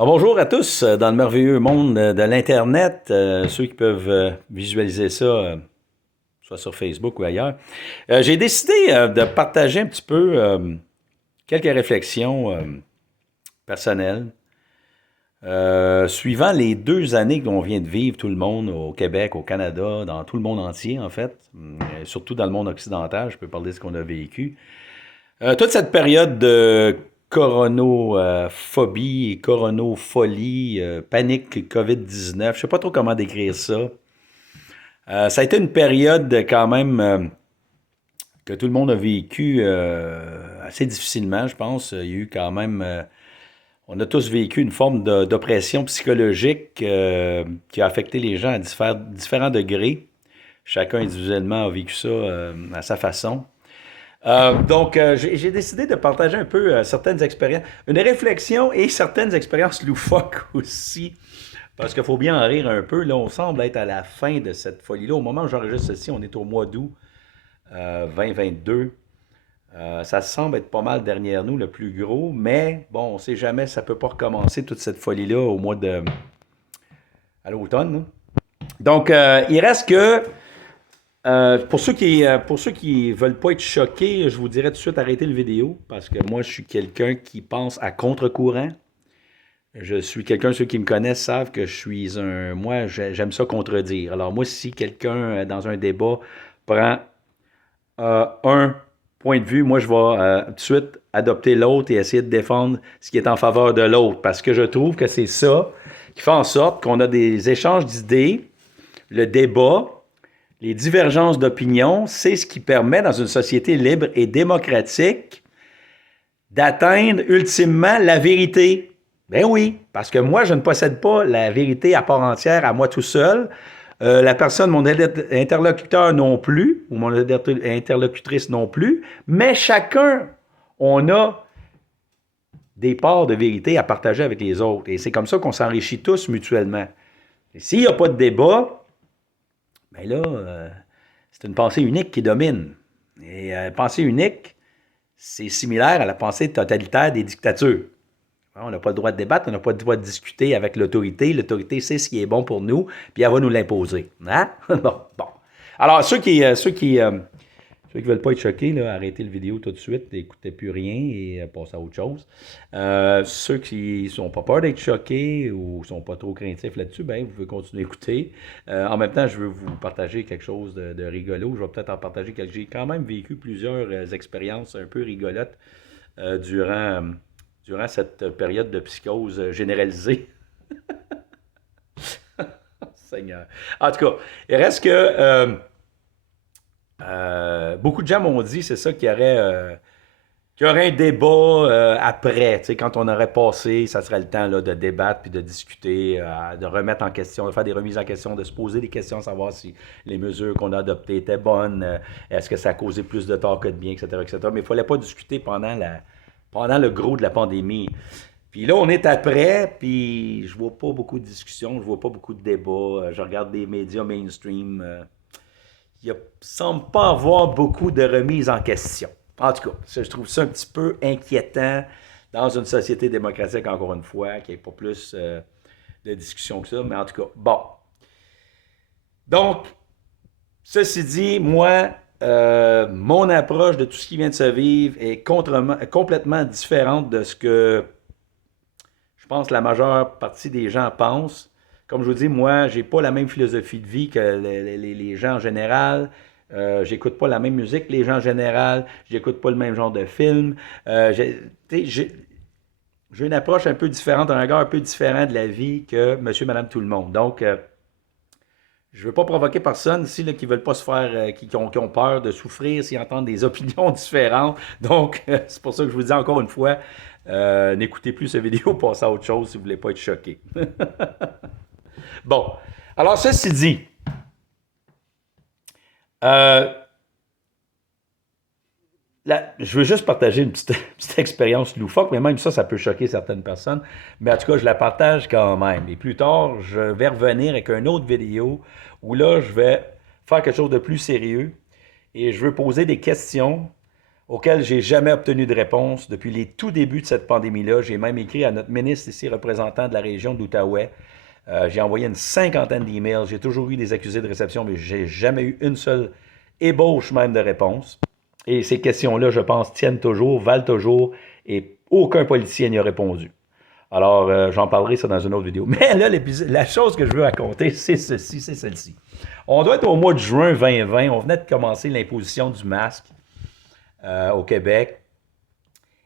Alors, bonjour à tous dans le merveilleux monde de l'Internet, ceux qui peuvent visualiser ça, soit sur Facebook ou ailleurs. J'ai décidé de partager un petit peu quelques réflexions personnelles suivant les 2 années qu'on vient de vivre, tout le monde, au Québec, au Canada, dans tout le monde entier, en fait, surtout dans le monde occidental, je peux parler de ce qu'on a vécu. Toute cette période de coronophobie, coronofolie, panique COVID-19, je sais pas trop comment décrire ça. Ça a été une période quand même que tout le monde a vécu assez difficilement, je pense. Il y a eu quand même, on a tous vécu une forme d'oppression psychologique qui a affecté les gens à différents degrés. Chacun individuellement a vécu ça à sa façon. Donc, j'ai décidé de partager un peu certaines expériences, une réflexion et certaines expériences loufoques aussi, parce qu'il faut bien en rire un peu. Là, on semble être à la fin de cette folie-là. Au moment où j'enregistre ceci, on est au mois d'août 2022. Ça semble être pas mal derrière nous, le plus gros, mais bon, on ne sait jamais, ça ne peut pas recommencer toute cette folie-là au mois de... à l'automne, là. Donc, il reste que pour ceux qui veulent pas être choqués, je vous dirais tout de suite arrêtez le vidéo parce que moi, je suis quelqu'un qui pense à contre-courant. Je suis quelqu'un, ceux qui me connaissent savent que je suis un... Moi, j'aime ça contredire. Alors moi, si quelqu'un, dans un débat, prend un point de vue, moi, je vais tout de suite adopter l'autre et essayer de défendre ce qui est en faveur de l'autre parce que je trouve que c'est ça qui fait en sorte qu'on a des échanges d'idées, le débat, les divergences d'opinion, c'est ce qui permet, dans une société libre et démocratique, d'atteindre ultimement la vérité. Ben oui, parce que moi, je ne possède pas la vérité à part entière, à moi tout seul. La personne, mon interlocuteur non plus, ou mon interlocutrice non plus, mais chacun, on a des parts de vérité à partager avec les autres. Et c'est comme ça qu'on s'enrichit tous mutuellement. Et s'il n'y a pas de débat, ben là, c'est une pensée unique qui domine. Et pensée unique, c'est similaire à la pensée totalitaire des dictatures. On n'a pas le droit de débattre, on n'a pas le droit de discuter avec l'autorité. L'autorité sait ce qui est bon pour nous, puis elle va nous l'imposer. Hein? Bon. Alors, ceux qui veulent pas être choqués, là, arrêtez la vidéo tout de suite, n'écoutez plus rien et passez à autre chose. Ceux qui sont pas peur d'être choqués ou sont pas trop craintifs là-dessus, ben, vous pouvez continuer à écouter. En même temps, je veux vous partager quelque chose de rigolo. Je vais peut-être en partager quelque chose. J'ai quand même vécu plusieurs expériences un peu rigolotes durant cette période de psychose généralisée. Seigneur. En tout cas, il reste que beaucoup de gens m'ont dit, c'est ça, qu'il y aurait un débat après, tu sais, quand on aurait passé, ça serait le temps là, de débattre puis de discuter, de remettre en question, de faire des remises en question, de se poser des questions, savoir si les mesures qu'on a adoptées étaient bonnes, est-ce que ça a causé plus de tort que de bien, etc., etc. Mais il ne fallait pas discuter pendant le gros de la pandémie. Puis là, on est après, puis je vois pas beaucoup de discussions, je vois pas beaucoup de débats, je regarde des médias mainstream, il ne semble pas avoir beaucoup de remises en question. En tout cas, je trouve ça un petit peu inquiétant dans une société démocratique, encore une fois, qu'il n'y ait pas plus de discussion que ça. Mais en tout cas, bon. Donc, ceci dit, moi, mon approche de tout ce qui vient de se vivre est complètement différente de ce que je pense que la majeure partie des gens pensent. Comme je vous dis, moi, j'ai pas la même philosophie de vie que les gens en général. J'écoute pas la même musique que les gens en général. J'écoute pas le même genre de film. J'ai une approche un peu différente, un regard un peu différent de la vie que monsieur, madame, tout le monde. Donc, je veux pas provoquer personne ici là, qui veulent pas se faire, qui ont peur de souffrir s'ils entendent des opinions différentes. Donc, c'est pour ça que je vous dis encore une fois, n'écoutez plus cette vidéo, passez à autre chose si vous voulez pas être choqué. Bon, alors ceci dit, euh, je veux juste partager une petite expérience loufoque, mais même ça peut choquer certaines personnes. Mais en tout cas, je la partage quand même. Et plus tard, je vais revenir avec une autre vidéo où là, je vais faire quelque chose de plus sérieux et je veux poser des questions auquel j'ai jamais obtenu de réponse depuis les tout débuts de cette pandémie-là. J'ai même écrit à notre ministre ici, représentant de la région de l'Outaouais. J'ai envoyé une cinquantaine d'emails. J'ai toujours eu des accusés de réception, mais j'ai jamais eu une seule ébauche même de réponse. Et ces questions-là, je pense, tiennent toujours, valent toujours, et aucun politicien n'y a répondu. Alors, j'en parlerai ça dans une autre vidéo. Mais là, la chose que je veux raconter, c'est ceci, c'est celle-ci. On doit être au mois de juin 2020. On venait de commencer l'imposition du masque au Québec.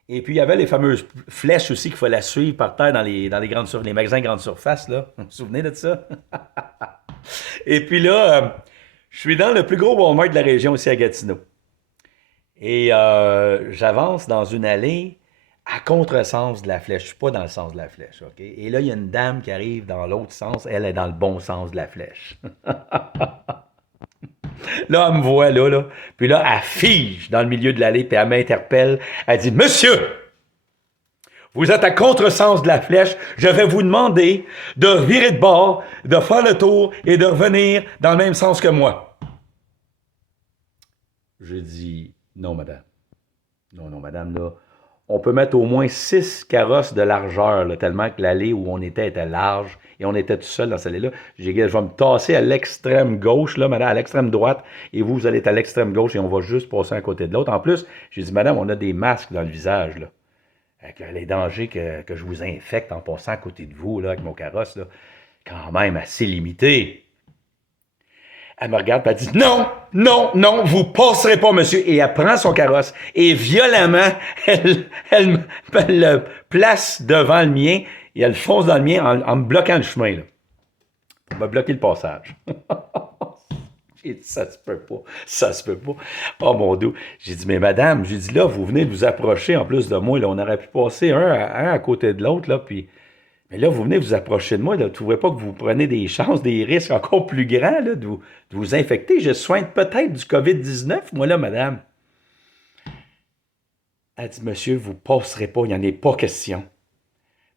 Et puis, il y avait les fameuses flèches aussi qu'il fallait suivre par terre dans les les magasins grande surface, là. Vous vous souvenez de ça? Et puis là, je suis dans le plus gros Walmart de la région ici à Gatineau. Et j'avance dans une allée à contresens de la flèche. Je ne suis pas dans le sens de la flèche, OK? Et là, il y a une dame qui arrive dans l'autre sens. Elle est dans le bon sens de la flèche. Là, elle me voit, là. Puis là, elle fige dans le milieu de l'allée, puis elle m'interpelle. Elle dit, « Monsieur, vous êtes à contresens de la flèche. Je vais vous demander de virer de bord, de faire le tour et de revenir dans le même sens que moi. » Je dis, « Non, madame. Non, madame, là. On peut mettre au moins 6 carrosses de largeur, là, tellement que l'allée où on était large et on était tout seul dans cette allée-là. Je vais me tasser à l'extrême gauche, là, madame, à l'extrême droite, et vous allez être à l'extrême gauche et on va juste passer à côté de l'autre. En plus, j'ai dit, madame, on a des masques dans le visage, là. Avec les dangers que je vous infecte en passant à côté de vous, là, avec mon carrosse, là, quand même assez limité. Elle me regarde et elle dit « Non, non, non, vous passerez pas, monsieur. » Et elle prend son carrosse et violemment, elle le place devant le mien et elle fonce dans le mien en me bloquant le chemin. Là, pour me bloquer le passage. J'ai dit « Ça se peut pas, ça se peut pas. » Oh mon Dieu. J'ai dit « Mais madame, j'ai dit là, vous venez de vous approcher en plus de moi. Là, on aurait pu passer un à côté de l'autre. Là, puis... Mais là, vous venez vous approcher de moi, là, vous ne trouvez pas que vous prenez des chances, des risques encore plus grands là, de vous infecter? Je soigne peut-être du COVID-19, moi là, madame. Elle dit, monsieur, vous ne passerez pas, il n'y en a pas question.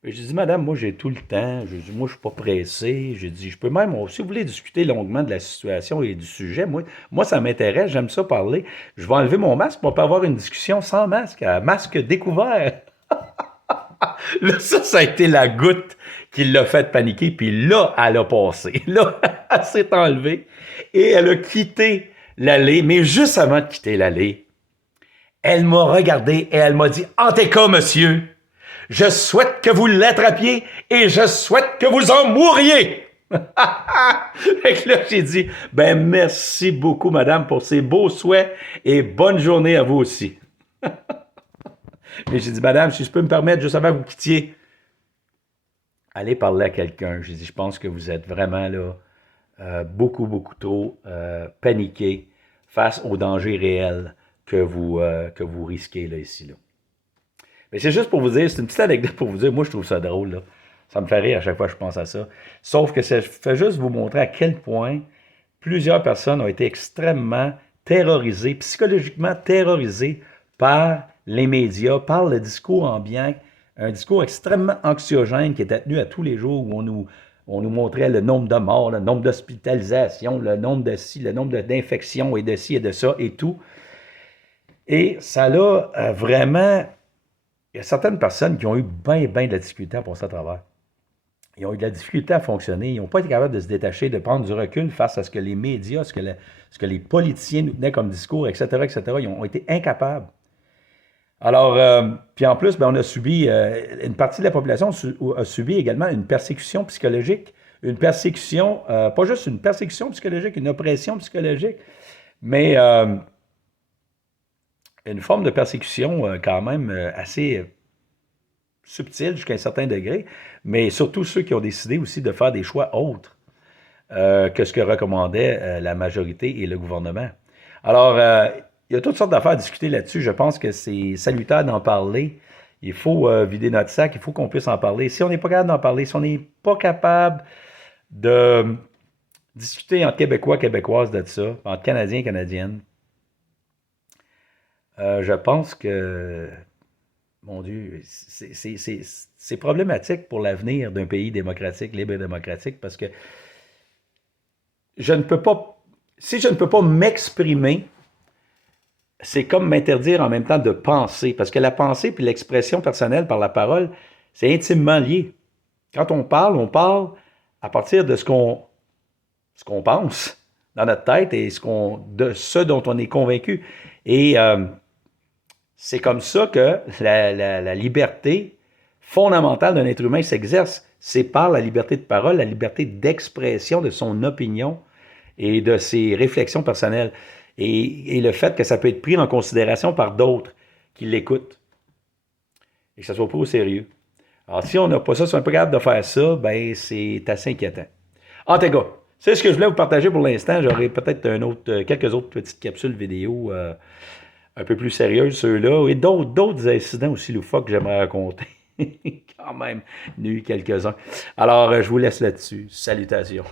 J'ai dit, madame, moi j'ai tout le temps, j'ai dit, moi je ne suis pas pressé, j'ai dit, je peux même, si vous voulez discuter longuement de la situation et du sujet, moi ça m'intéresse, j'aime ça parler, je vais enlever mon masque pour pas avoir une discussion sans masque, à masque découvert. Là, ça a été la goutte qui l'a fait paniquer, puis là, elle a passé. Là, elle s'est enlevée et elle a quitté l'allée, mais juste avant de quitter l'allée, elle m'a regardé et elle m'a dit « En tes cas, monsieur, je souhaite que vous l'attrapiez et je souhaite que vous en mouriez! » Fait que là, j'ai dit « Ben, merci beaucoup, madame, pour ces beaux souhaits et bonne journée à vous aussi. » Mais j'ai dit, madame, si je peux me permettre, juste avant que vous quittiez, allez parler à quelqu'un. J'ai dit, je pense que vous êtes vraiment là, beaucoup trop paniqué face aux dangers réels que vous risquez là, ici. Là. Mais c'est juste pour vous dire, c'est une petite anecdote pour vous dire, moi je trouve ça drôle. Là. Ça me fait rire à chaque fois que je pense à ça. Sauf que ça fait juste vous montrer à quel point plusieurs personnes ont été extrêmement terrorisées, psychologiquement terrorisées par les médias, par le discours ambiant, un discours extrêmement anxiogène qui était tenu à tous les jours où on nous montrait le nombre de morts, le nombre d'hospitalisations, le nombre de ci, le nombre d'infections et de ci et de ça et tout. Et ça l'a vraiment... Il y a certaines personnes qui ont eu bien de la difficulté à passer à travers. Ils ont eu de la difficulté à fonctionner. Ils n'ont pas été capables de se détacher, de prendre du recul face à ce que les médias, ce que les politiciens nous tenaient comme discours, etc., etc. Ils ont été incapables. Alors, puis en plus, ben, on a subi, une partie de la population a subi également une persécution psychologique, une persécution, pas juste une persécution psychologique, une oppression psychologique, mais une forme de persécution quand même assez subtile jusqu'à un certain degré, mais surtout ceux qui ont décidé aussi de faire des choix autres que ce que recommandait la majorité et le gouvernement. Alors, il y a toutes sortes d'affaires à discuter là-dessus. Je pense que c'est salutaire d'en parler. Il faut vider notre sac, il faut qu'on puisse en parler. Si on n'est pas capable d'en parler, si on n'est pas capable de discuter entre Québécois, Québécoises de ça, entre Canadiens, Canadiennes, je pense que, mon Dieu, c'est problématique pour l'avenir d'un pays démocratique, libre et démocratique, parce que je ne peux pas, si je ne peux pas m'exprimer c'est comme m'interdire en même temps de penser, parce que la pensée puis l'expression personnelle par la parole, c'est intimement lié. Quand on parle à partir de ce qu'on pense dans notre tête et de ce dont on est convaincu. Et c'est comme ça que la liberté fondamentale d'un être humain s'exerce. C'est par la liberté de parole, la liberté d'expression de son opinion et de ses réflexions personnelles. Et le fait que ça peut être pris en considération par d'autres qui l'écoutent et que ça soit pas au sérieux. Alors, si on n'a pas ça, si on n'est pas capable de faire ça, ben c'est assez inquiétant. En tout cas, c'est ce que je voulais vous partager pour l'instant. J'aurai peut-être quelques autres petites capsules vidéo un peu plus sérieuses, ceux-là, et d'autres incidents aussi loufoques que j'aimerais raconter. Quand même, il y en a eu quelques-uns. Alors, je vous laisse là-dessus. Salutations.